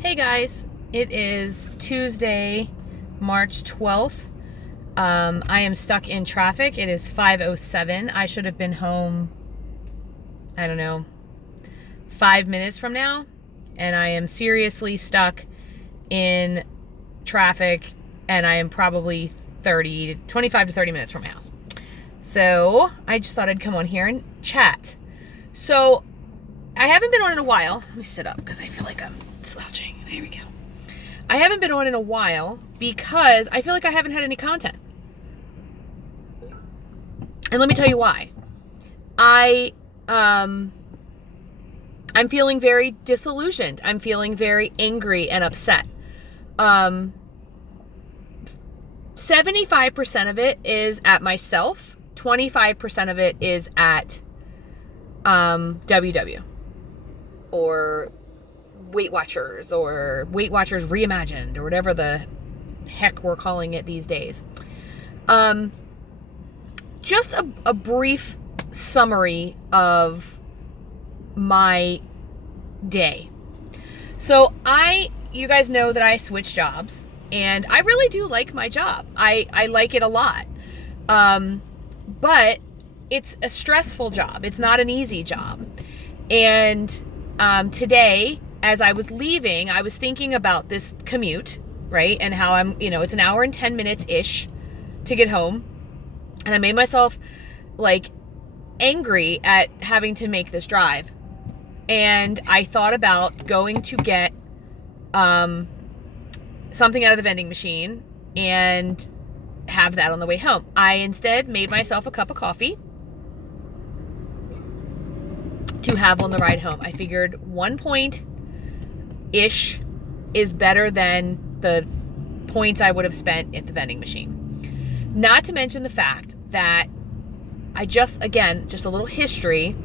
Hey guys, it is Tuesday, March 12th. I am stuck in traffic. It is 5:07. I should have been home, I don't know, 5 minutes from now. And I am seriously stuck in traffic, and I am probably 25 to 30 minutes from my house. So I just thought I'd come on here and chat. So I haven't been on in a while. Let me sit up because I feel like I'm slouching. There we go. I haven't been on in a while because I feel like I haven't had any content. And let me tell you why. I'm feeling very disillusioned. I'm feeling very angry and upset. 75% of it is at myself. 25% of it is at WW or Weight Watchers or Weight Watchers Reimagined or whatever the heck we're calling it these days. Just a brief summary of my day. So you guys know that I switched jobs, and I really do like my job. I like it a lot. But it's a stressful job. It's not an easy job. And today, as I was leaving, I was thinking about this commute, right? And how it's an hour and 10 minutes-ish to get home. And I made myself angry at having to make this drive. And I thought about going to get something out of the vending machine and have that on the way home. I instead made myself a cup of coffee to have on the ride home. I figured 1 point-ish is better than the points I would have spent at the vending machine. Not to mention the fact that just a little history.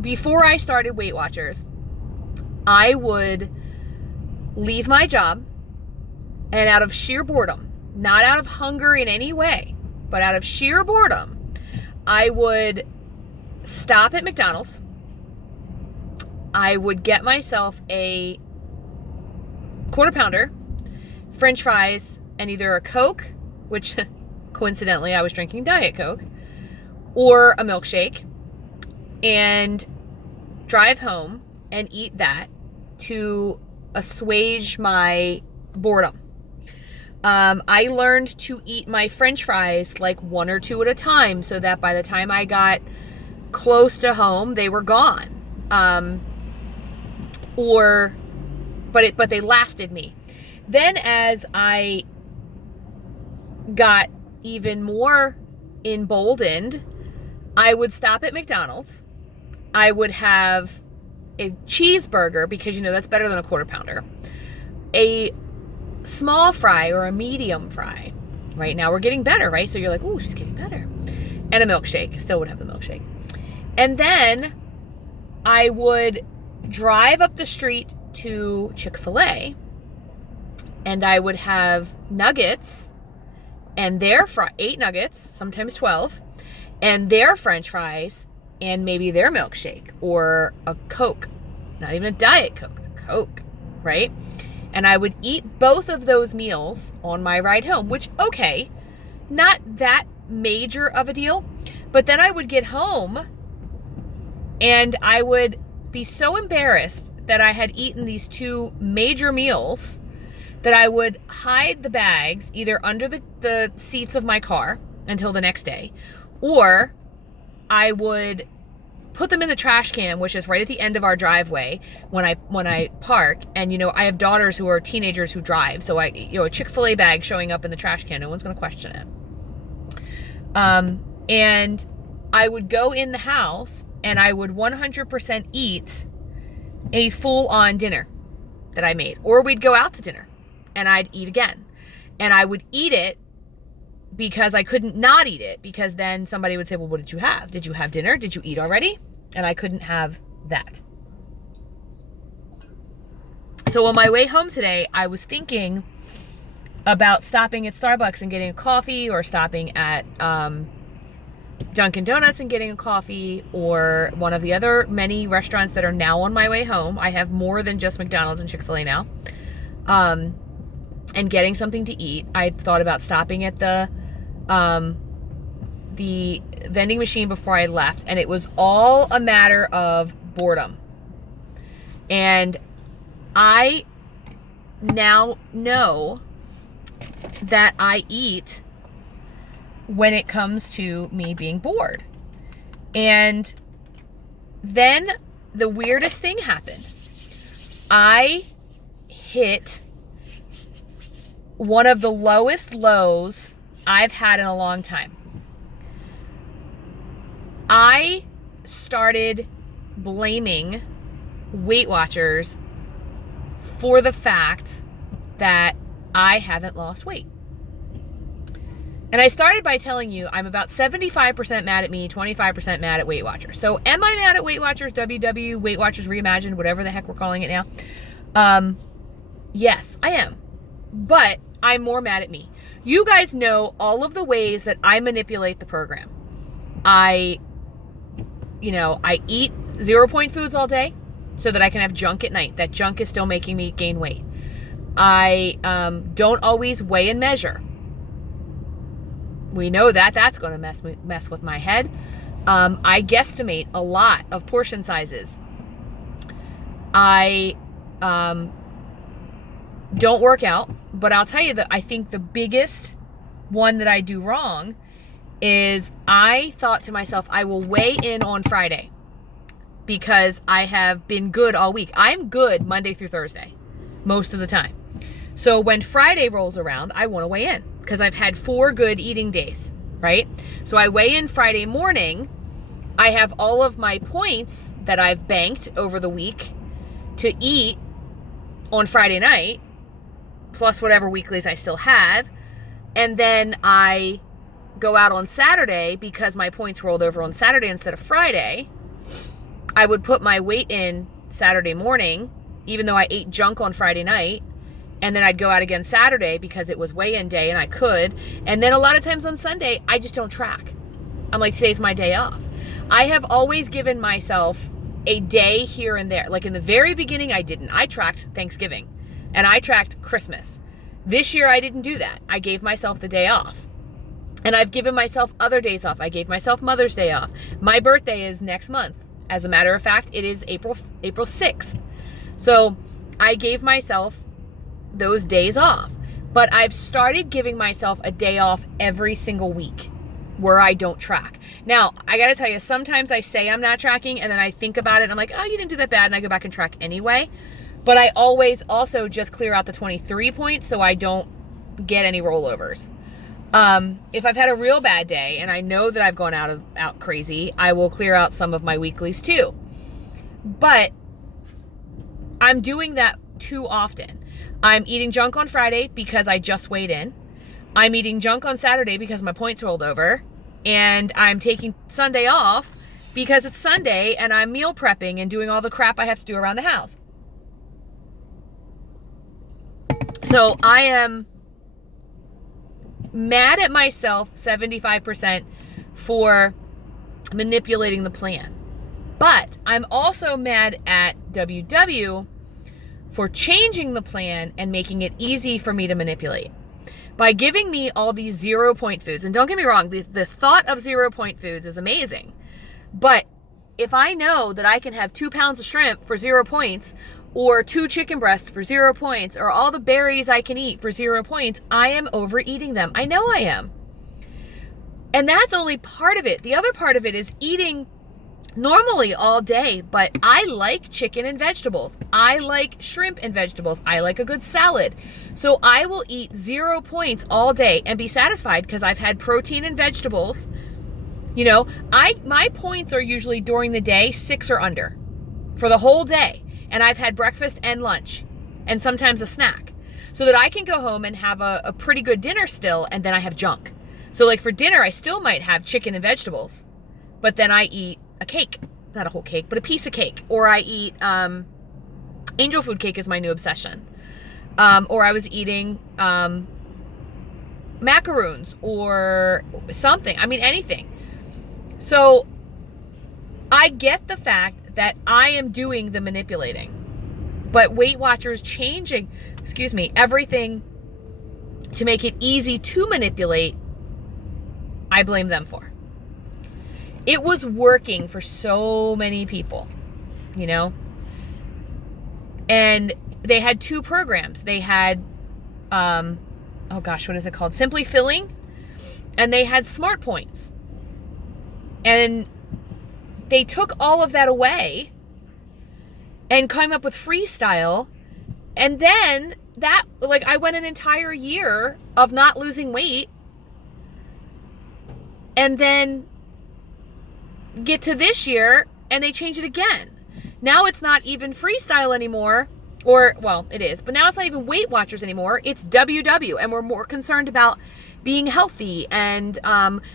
Before I started Weight Watchers, I would leave my job, and out of sheer boredom, not out of hunger in any way, but out of sheer boredom, I would stop at McDonald's. I would get myself a quarter pounder, French fries, and either a Coke, which coincidentally I was drinking Diet Coke, or a milkshake, and drive home and eat that to assuage my boredom. I learned to eat my French fries one or two at a time, so that by the time I got close to home, they were gone. But they lasted me. Then as I got even more emboldened, I would stop at McDonald's. I would have a cheeseburger, because that's better than a quarter pounder. A small fry or a medium fry. Right now we're getting better, right? So you're like, ooh, she's getting better. And a milkshake. Still would have the milkshake. And then I would drive up the street to Chick-fil-A, and I would have nuggets and their 8 nuggets, sometimes 12, and their French fries, and maybe their milkshake, or a Coke. Not even a Diet Coke, a Coke, right? And I would eat both of those meals on my ride home, which, okay, not that major of a deal. But then I would get home, and I would be so embarrassed that I had eaten these 2 major meals that I would hide the bags either under the seats of my car until the next day, or I would put them in the trash can, which is right at the end of our driveway when I park. And I have daughters who are teenagers who drive, so a Chick-fil-A bag showing up in the trash can, no one's going to question it. And I would go in the house, and I would 100% eat a full-on dinner that I made, or we'd go out to dinner and I'd eat again, and I would eat it because I couldn't not eat it, because then somebody would say, well, what did you have? Did you have dinner? Did you eat already? And I couldn't have that. So on my way home today, I was thinking about stopping at Starbucks and getting a coffee, or stopping at Dunkin' Donuts and getting a coffee, or one of the other many restaurants that are now on my way home. I have more than just McDonald's and Chick-fil-A now. And getting something to eat. I thought about stopping at the vending machine before I left, and it was all a matter of boredom. And I now know that I eat when it comes to me being bored. And then the weirdest thing happened. I hit one of the lowest lows I've had in a long time. I started blaming Weight Watchers for the fact that I haven't lost weight. And I started by telling you I'm about 75% mad at me, 25% mad at Weight Watchers. So am I mad at Weight Watchers, WW, Weight Watchers Reimagined, whatever the heck we're calling it now? Yes, I am. But I'm more mad at me. You guys know all of the ways that I manipulate the program. I eat 0-point foods all day so that I can have junk at night. That junk is still making me gain weight. I don't always weigh and measure. We know that that's going to mess with my head. I guesstimate a lot of portion sizes. I don't work out, but I'll tell you that I think the biggest one that I do wrong is I thought to myself, I will weigh in on Friday because I have been good all week. I'm good Monday through Thursday most of the time. So when Friday rolls around, I want to weigh in because I've had 4 good eating days, right? So I weigh in Friday morning. I have all of my points that I've banked over the week to eat on Friday night, plus whatever weeklies I still have. And then I go out on Saturday because my points rolled over on Saturday instead of Friday. I would put my weight in Saturday morning, even though I ate junk on Friday night. And then I'd go out again Saturday because it was weigh-in day and I could. And then a lot of times on Sunday, I just don't track. I'm like, today's my day off. I have always given myself a day here and there. Like in the very beginning, I didn't. I tracked Thanksgiving and I tracked Christmas. This year, I didn't do that. I gave myself the day off. And I've given myself other days off. I gave myself Mother's Day off. My birthday is next month. As a matter of fact, it is April 6th. So I gave myself those days off. But I've started giving myself a day off every single week where I don't track. Now, I got to tell you, sometimes I say I'm not tracking and then I think about it and I'm like, oh, you didn't do that bad. And I go back and track anyway. But I always also just clear out the 23 points so I don't get any rollovers. If I've had a real bad day and I know that I've gone out crazy, I will clear out some of my weeklies too. But I'm doing that too often. I'm eating junk on Friday because I just weighed in. I'm eating junk on Saturday because my points rolled over. And I'm taking Sunday off because it's Sunday and I'm meal prepping and doing all the crap I have to do around the house. So I am mad at myself 75% for manipulating the plan. But I'm also mad at WW for changing the plan and making it easy for me to manipulate. By giving me all these 0-point foods, and don't get me wrong, the thought of 0-point foods is amazing. But if I know that I can have 2 pounds of shrimp for 0 points, or 2 chicken breasts for 0 points, or all the berries I can eat for 0 points, I am overeating them. I know I am. And that's only part of it. The other part of it is eating normally all day, but I like chicken and vegetables. I like shrimp and vegetables. I like a good salad. So I will eat 0 points all day and be satisfied because I've had protein and vegetables. You know, my points are usually during the day 6 or under for the whole day. And I've had breakfast and lunch and sometimes a snack so that I can go home and have a pretty good dinner still. And then I have junk. So like for dinner, I still might have chicken and vegetables, but then I eat a cake, not a whole cake, but a piece of cake. Or I eat, angel food cake is my new obsession. Or I was eating, macaroons or something. I mean, anything. So I get the fact that I am doing the manipulating, but Weight Watchers changing, everything to make it easy to manipulate, I blame them for. It was working for so many people, you know? And they had 2 programs. They had, what is it called? Simply Filling. And they had Smart Points. And they took all of that away and came up with Freestyle. And then I went an entire year of not losing weight. And then get to this year and they change it again. Now it's not even Freestyle anymore, it is, but now it's not even Weight Watchers anymore. It's WW, and we're more concerned about being healthy and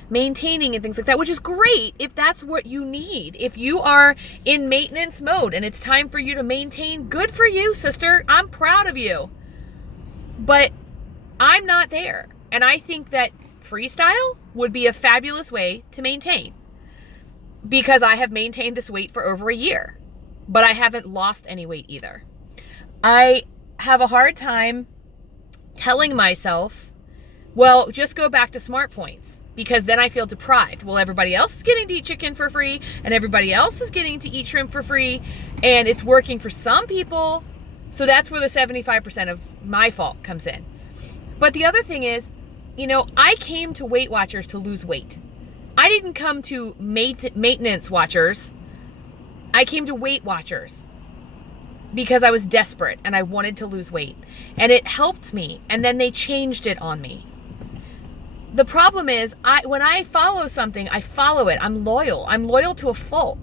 maintaining and things like that, which is great if that's what you need. If you are in maintenance mode and it's time for you to maintain, good for you, sister. I'm proud of you. But I'm not there. And I think that Freestyle would be a fabulous way to maintain, because I have maintained this weight for over a year, but I haven't lost any weight either. I have a hard time telling myself, well, just go back to Smart Points, because then I feel deprived. Well, everybody else is getting to eat chicken for free, and everybody else is getting to eat shrimp for free, and it's working for some people. So that's where the 75% of my fault comes in. But the other thing is, I came to Weight Watchers to lose weight. I didn't come to maintenance watchers. I came to Weight Watchers because I was desperate and I wanted to lose weight. And it helped me. And then they changed it on me. The problem is, when I follow something, I follow it. I'm loyal. I'm loyal to a fault.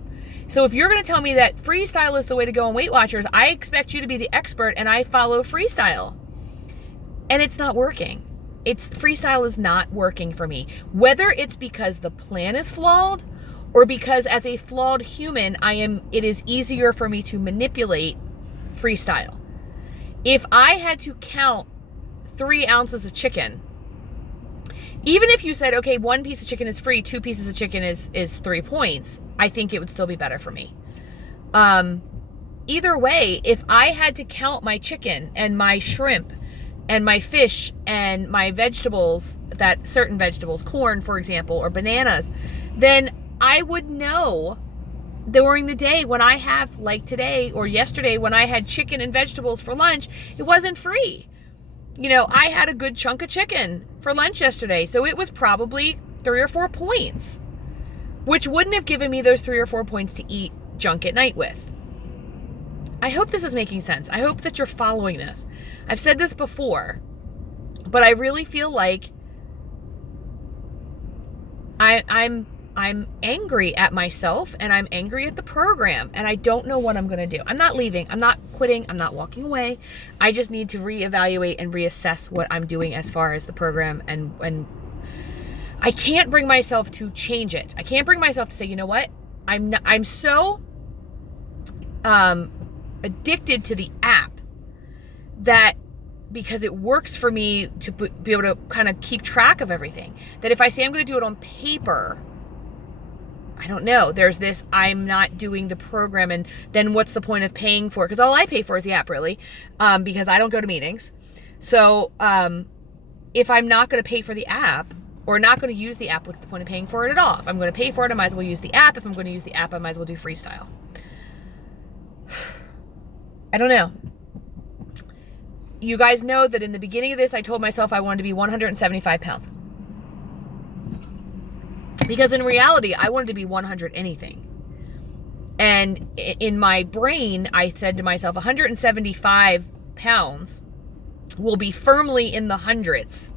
So if you're going to tell me that Freestyle is the way to go on Weight Watchers, I expect you to be the expert, and I follow Freestyle. And it's not working. Freestyle is not working for me. Whether it's because the plan is flawed or because as a flawed human, it is easier for me to manipulate Freestyle. If I had to count 3 ounces of chicken, even if you said, okay, 1 piece of chicken is free, 2 pieces of chicken is 3 points, I think it would still be better for me. Either way, if I had to count my chicken and my shrimp and my fish and my vegetables, certain vegetables, corn, for example, or bananas, then I would know during the day when I have, like today or yesterday, when I had chicken and vegetables for lunch, it wasn't free. I had a good chunk of chicken for lunch yesterday, so it was probably 3 or 4 points, which wouldn't have given me those 3 or 4 points to eat junk at night with. I hope this is making sense. I hope that you're following this. I've said this before, but I really feel like I'm angry at myself, and I'm angry at the program, and I don't know what I'm going to do. I'm not leaving. I'm not quitting. I'm not walking away. I just need to reevaluate and reassess what I'm doing as far as the program, and I can't bring myself to change it. I can't bring myself to say, you know what? I'm so addicted to the app that, because it works for me to be able to kind of keep track of everything, that if I say I'm going to do it on paper, I don't know, there's this, I'm not doing the program, and then what's the point of paying for it? Because all I pay for is the app, really, because I don't go to meetings. So if I'm not going to pay for the app, or not going to use the app, what's the point of paying for it at all? If I'm going to pay for it, I might as well use the app. If I'm going to use the app, I might as well do Freestyle. I don't know. You guys know that in the beginning of this, I told myself I wanted to be 175 pounds. Because in reality, I wanted to be 100 anything. And in my brain, I said to myself, 175 pounds will be firmly in the hundreds.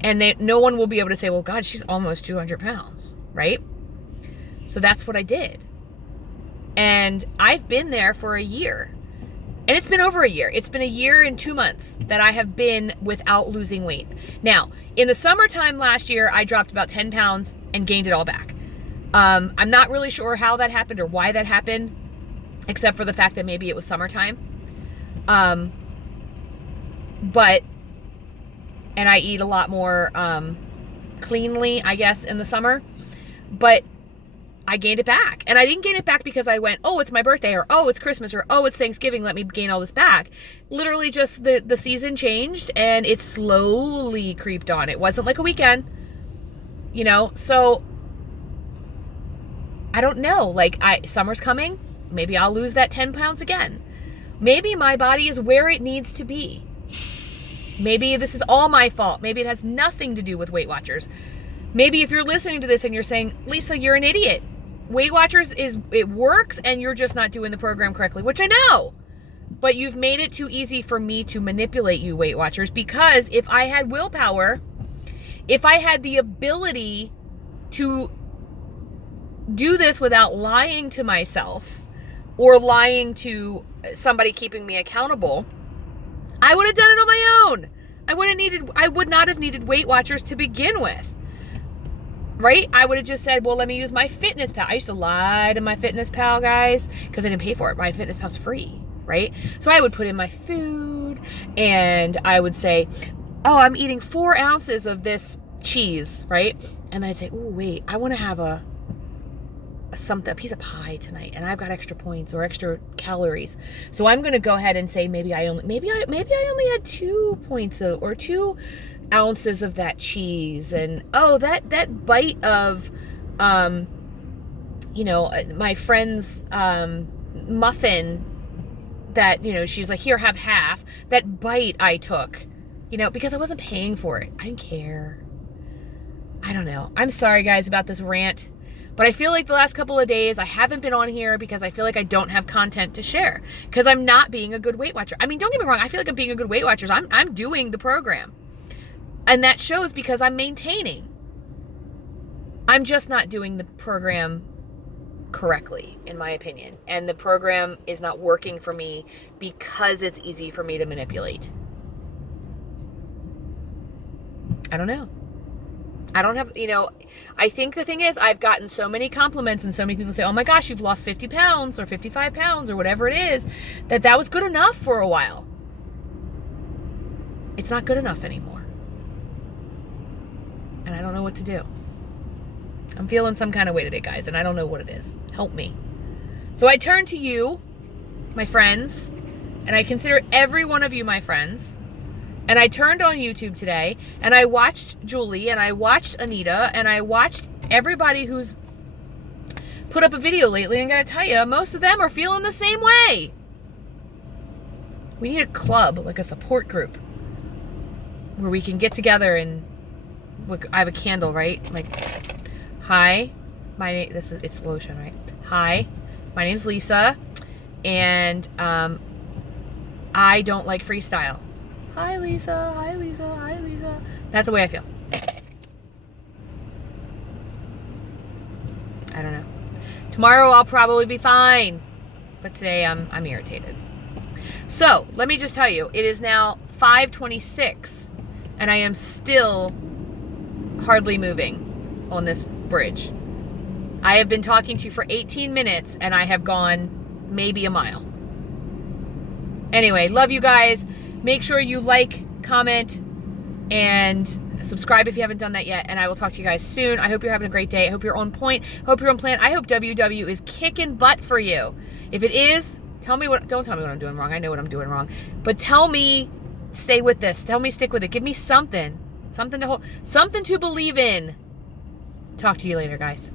And no one will be able to say, well, God, she's almost 200 pounds, right? So that's what I did. And I've been there for a year. And it's been over a year. It's been a year and 2 months that I have been without losing weight. Now, in the summertime last year, I dropped about 10 pounds and gained it all back. I'm not really sure how that happened or why that happened, except for the fact that maybe it was summertime. And I eat a lot more cleanly, I guess, in the summer. But I gained it back. And I didn't gain it back because I went, oh, it's my birthday, or oh, it's Christmas, or oh, it's Thanksgiving, let me gain all this back. Literally just the season changed and it slowly creeped on. It wasn't like a weekend, you know? So I don't know. Like, summer's coming. Maybe I'll lose that 10 pounds again. Maybe my body is where it needs to be. Maybe this is all my fault. Maybe it has nothing to do with Weight Watchers. Maybe if you're listening to this and you're saying, Lisa, you're an idiot. Weight Watchers it works and you're just not doing the program correctly, which I know. But you've made it too easy for me to manipulate you, Weight Watchers, because if I had willpower, if I had the ability to do this without lying to myself or lying to somebody keeping me accountable, I would have done it on my own. I would not have needed Weight Watchers to begin with. Right? I would have just said, well, let me use my Fitness Pal. I used to lie to my Fitness Pal guys because I didn't pay for it. My Fitness Pal's free, right? So I would put in my food and I would say, oh, I'm eating 4 ounces of this cheese, right? And then I'd say, oh, wait, I want to have a piece of pie tonight, and I've got extra points or extra calories. So I'm going to go ahead and say maybe I only had 2 points or 2 ounces of that cheese, and oh, that bite of my friend's muffin that, she's like, here, have half. That bite I took, because I wasn't paying for it. I didn't care. I don't know. I'm sorry guys about this rant, but I feel like the last couple of days I haven't been on here because I feel like I don't have content to share because I'm not being a good Weight Watcher. I mean, don't get me wrong. I feel like I'm being a good Weight Watcher. I'm doing the program. And that shows because I'm maintaining. I'm just not doing the program correctly, in my opinion. And the program is not working for me because it's easy for me to manipulate. I don't know. I don't have, I think the thing is I've gotten so many compliments and so many people say, oh my gosh, you've lost 50 pounds or 55 pounds or whatever it is, that was good enough for a while. It's not good enough anymore. And I don't know what to do. I'm feeling some kind of way today, guys, and I don't know what it is. Help me. So I turn to you, my friends, and I consider every one of you my friends. And I turned on YouTube today, and I watched Julie, and I watched Anita, and I watched everybody who's put up a video lately, and I gotta tell you, most of them are feeling the same way. We need a club, like a support group, where we can get together and look. I have a candle, right? Like, hi, it's lotion, right? Hi, my name's Lisa, and I don't like freestyle. Hi, Lisa. Hi, Lisa. Hi, Lisa. That's the way I feel. I don't know. Tomorrow I'll probably be fine, but today I'm irritated. So let me just tell you, it is now 5:26, and I am still hardly moving on this bridge. I have been talking to you for 18 minutes, and I have gone maybe a mile. Anyway, love you guys. Make sure you like, comment, and subscribe if you haven't done that yet. And I will talk to you guys soon. I hope you're having a great day. I hope you're on point. Hope you're on plan. I hope WW is kicking butt for you. If it is, don't tell me what I'm doing wrong. I know what I'm doing wrong. But tell me, stay with this. Tell me, stick with it. Give me something to believe in. Talk to you later, guys.